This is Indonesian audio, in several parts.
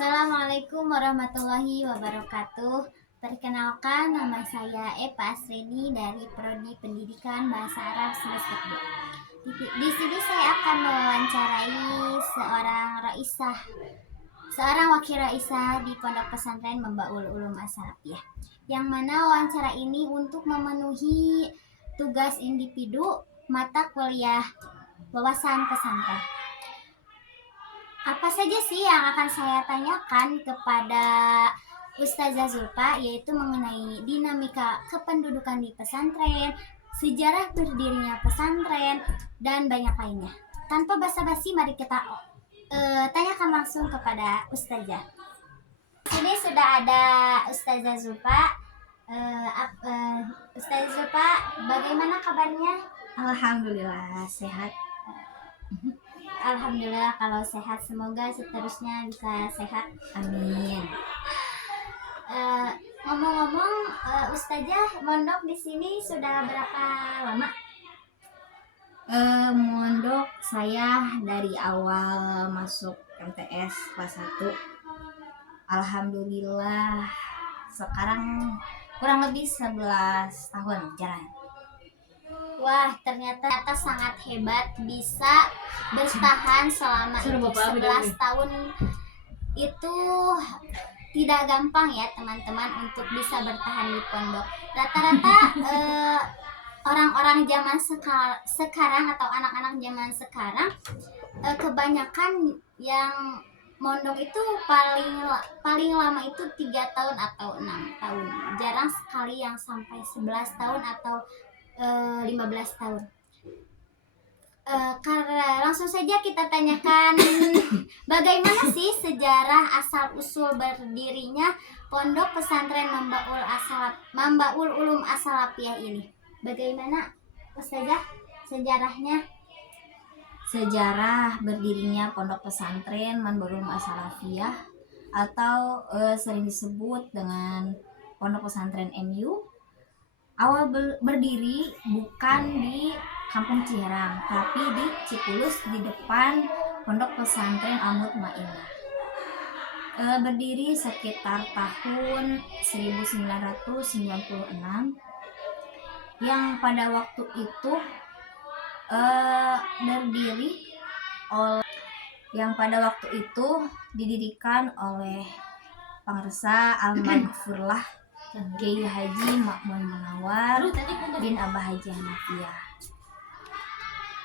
Assalamualaikum warahmatullahi wabarakatuh. Perkenalkan, nama saya Eva Asreni dari Prodi Pendidikan Bahasa Arab semester 2. Di sini saya akan mewawancarai seorang wakil raisah di Pondok Pesantren Mambaul Ulum As-Salafiyah. Yang mana wawancara ini untuk memenuhi tugas individu mata kuliah wawasan pesantren. Apa saja sih yang akan saya tanyakan kepada Ustazah Zulfa, yaitu mengenai dinamika kependudukan di pesantren, sejarah berdirinya pesantren, dan banyak lainnya. Tanpa basa-basi, mari kita tanyakan langsung kepada Ustazah. Di sini sudah ada Ustazah Zulfa. Ustazah Zulfa, bagaimana kabarnya? Alhamdulillah sehat. Alhamdulillah kalau sehat, semoga seterusnya bisa sehat. Amin. Ngomong-ngomong, Ustazah mondok di sini sudah berapa lama? Mondok saya dari awal masuk MTS kelas 1. Alhamdulillah sekarang kurang lebih 11 tahun jalan. Wah, ternyata sangat hebat, bisa bertahan selama 11 tahun. Itu tidak gampang ya teman-teman untuk bisa bertahan di pondok. Rata-rata orang-orang zaman sekarang atau anak-anak zaman sekarang kebanyakan yang mondok itu paling lama itu 3 tahun atau 6 tahun. Jarang sekali yang sampai 11 tahun atau 15 tahun. Karena langsung saja kita tanyakan bagaimana sih sejarah asal-usul berdirinya Pondok Pesantren Mambaul Ulum As-Salafiyah ini. Bagaimana Ustazah sejarahnya? Sejarah berdirinya Pondok Pesantren Mambaul Ulum As-Salafiyah atau sering disebut dengan Pondok Pesantren MU awal berdiri bukan di Kampung Ciherang, tapi di Cipulus di depan Pondok Pesantren Al-Mutmainah. Berdiri sekitar tahun 1996, yang pada waktu itu didirikan oleh Pangersa Al-Maghfurlah Kiai Haji Ma'mun Munawar bin Abah Haji Hanafiyah.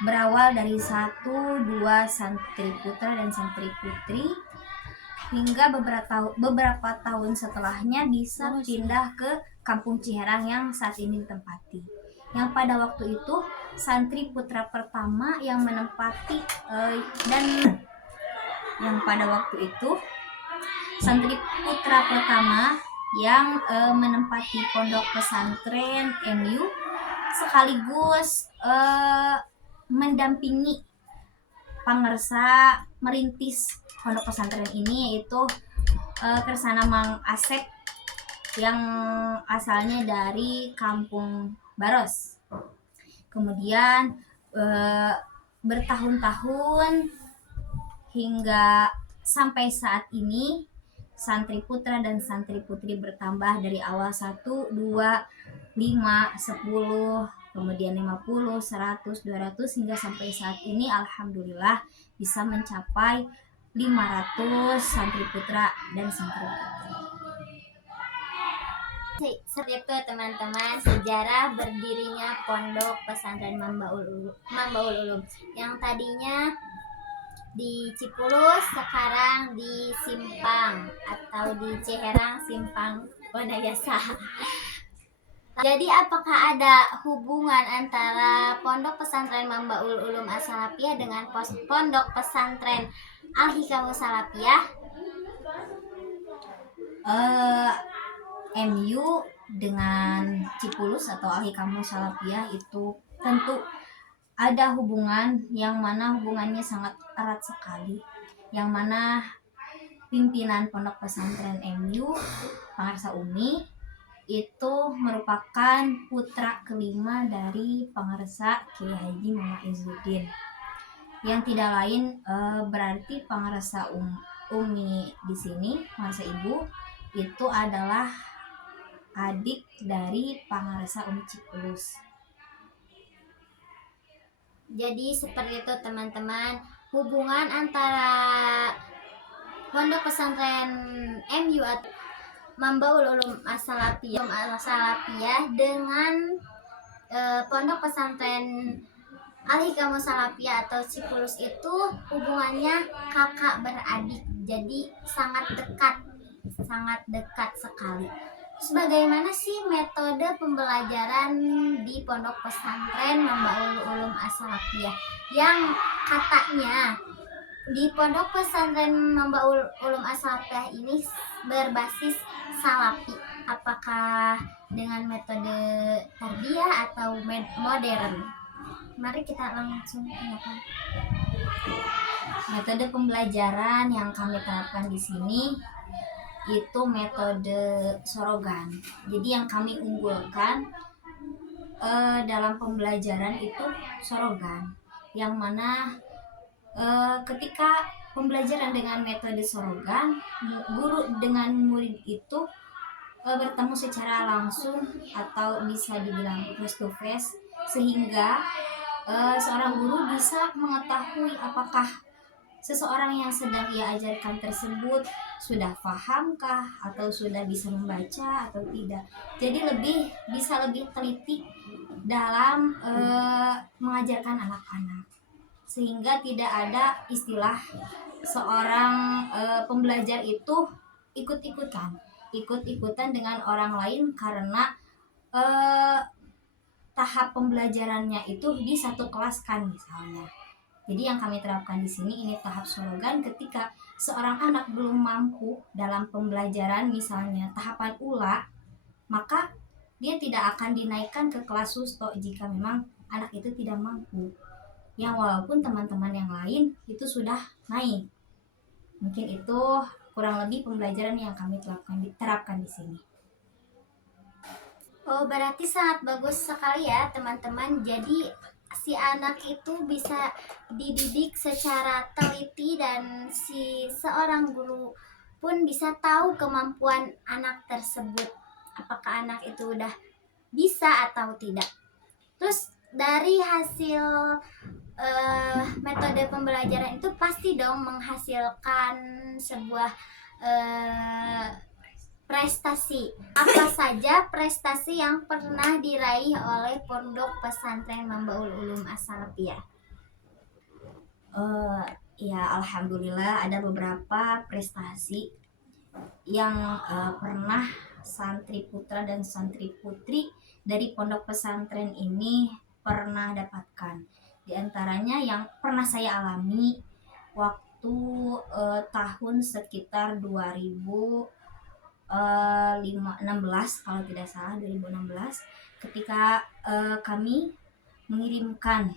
Berawal dari 1-2 santri putra dan santri putri, hingga beberapa tahun setelahnya bisa pindah ke Kampung Ciherang yang saat ini ditempati. Yang pada waktu itu santri putra pertama yang menempati Pondok Pesantren MU sekaligus mendampingi Pangersa merintis Pondok Pesantren ini, yaitu Kersana Mang Asep yang asalnya dari Kampung Baros. Kemudian bertahun-tahun hingga sampai saat ini santri putra dan santri putri bertambah dari awal 1, 2, 5, 10, kemudian 50, 100, 200 hingga sampai saat ini alhamdulillah bisa mencapai 500 santri putra dan santri putri. Seperti itu teman-teman, sejarah berdirinya Pondok Pesantren Mambaul Ulum yang tadinya di Cipulus, sekarang di Simpang atau di Ciherang Simpang Wanayasa. Jadi apakah ada hubungan antara Pondok Pesantren Mambaul Ulum As-Salafiyah dengan Pondok Pesantren Al-Hikam Salafiyah? MU dengan Cipulus atau Al-Hikam Salafiyah itu tentu ada hubungan, yang mana hubungannya sangat erat sekali, yang mana pimpinan Pondok Pesantren MU, Pangersa Umi, itu merupakan putra kelima dari Pangersa Kiai Haji Muhammad Izzuddin, yang tidak lain berarti Pangersa Umi di sini, Marsa Ibu, itu adalah adik dari Pangaresa Umi Cipulus. Jadi seperti itu teman-teman, hubungan antara Pondok Pesantren MU atau Mambaul Ulum As-Salafiyah dengan Pondok Pesantren Al-Hikam Salafiyah atau Cipulus itu hubungannya kakak beradik, jadi sangat dekat sekali. Terus bagaimana sih metode pembelajaran di Pondok Pesantren Mambaul Ulum As-Salafiyah yang katanya di Pondok Pesantren Mambaul Ulum As-Salafiyah ini berbasis salafi? Apakah dengan metode tarbiyah atau modern? Mari kita langsung tanyakan. Metode pembelajaran yang kami terapkan di sini itu metode sorogan. Jadi yang kami unggulkan dalam pembelajaran itu sorogan, yang mana ketika pembelajaran dengan metode sorogan, guru dengan murid itu bertemu secara langsung atau bisa dibilang face to face, sehingga seorang guru bisa mengetahui apakah seseorang yang sedang ia ajarkan tersebut sudah pahamkah atau sudah bisa membaca atau tidak. Jadi bisa lebih teliti dalam mengajarkan anak-anak, sehingga tidak ada istilah seorang pembelajar itu ikut-ikutan dengan orang lain karena tahap pembelajarannya itu di satu kelas kan misalnya. Jadi yang kami terapkan di sini ini tahap sorogan. Ketika seorang anak belum mampu dalam pembelajaran misalnya tahapan ula, maka dia tidak akan dinaikkan ke kelas susto jika memang anak itu tidak mampu. Yang walaupun teman-teman yang lain itu sudah naik. Mungkin itu kurang lebih pembelajaran yang kami terapkan di sini. Oh, berarti sangat bagus sekali ya teman-teman. Jadi si anak itu bisa dididik secara teliti dan si seorang guru pun bisa tahu kemampuan anak tersebut, apakah anak itu udah bisa atau tidak. Terus dari hasil metode pembelajaran itu pasti dong menghasilkan sebuah prestasi. Apa saja prestasi yang pernah diraih oleh Pondok Pesantren Mambaul Ulum As-Salafiyah? Ya alhamdulillah ada beberapa prestasi yang pernah santri putra dan santri putri dari Pondok Pesantren ini pernah dapatkan. Di antaranya yang pernah saya alami waktu tahun sekitar 2016 kalau tidak salah, 2016, ketika kami mengirimkan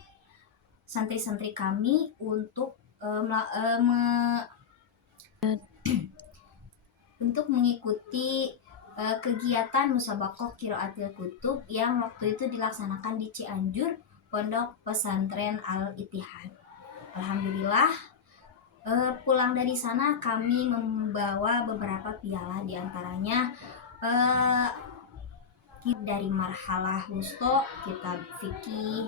santri-santri kami untuk untuk mengikuti kegiatan musabaqah qiraatil kutub yang waktu itu dilaksanakan di Cianjur, Pondok Pesantren Al-Ittihad. Alhamdulillah pulang dari sana kami membawa beberapa piala, diantaranya dari marhalah wusto kitab fikih,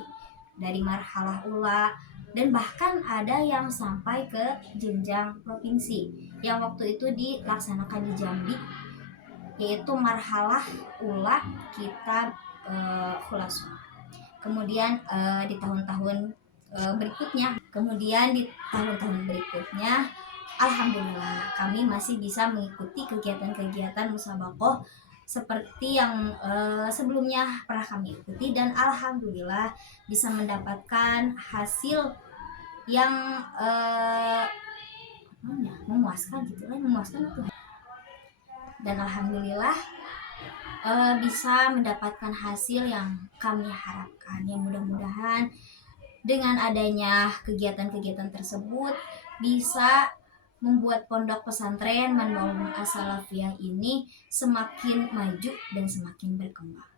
dari marhalah ula, dan bahkan ada yang sampai ke jenjang provinsi yang waktu itu dilaksanakan di Jambi, yaitu marhalah ula kitab khulasoh. Kemudian di tahun-tahun berikutnya, alhamdulillah kami masih bisa mengikuti kegiatan-kegiatan musabaqah seperti yang sebelumnya pernah kami ikuti, dan alhamdulillah bisa mendapatkan hasil yang memuaskan gitu kan, dan alhamdulillah bisa mendapatkan hasil yang kami harapkan. Yang mudah-mudahan dengan adanya kegiatan-kegiatan tersebut bisa membuat Pondok Pesantren Mambaul As-Salafiyah ini semakin maju dan semakin berkembang.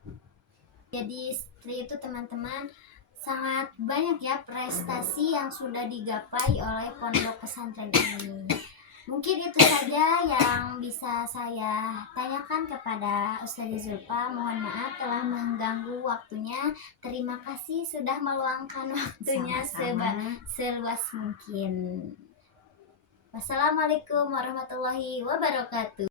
Jadi seperti itu teman-teman, sangat banyak ya prestasi yang sudah digapai oleh Pondok Pesantren ini. Mungkin itu saja yang bisa saya tanyakan kepada Ustazah Zulfa. Mohon maaf telah mengganggu waktunya. Terima kasih sudah meluangkan waktunya Sama-sama. seluas mungkin. Wassalamualaikum warahmatullahi wabarakatuh.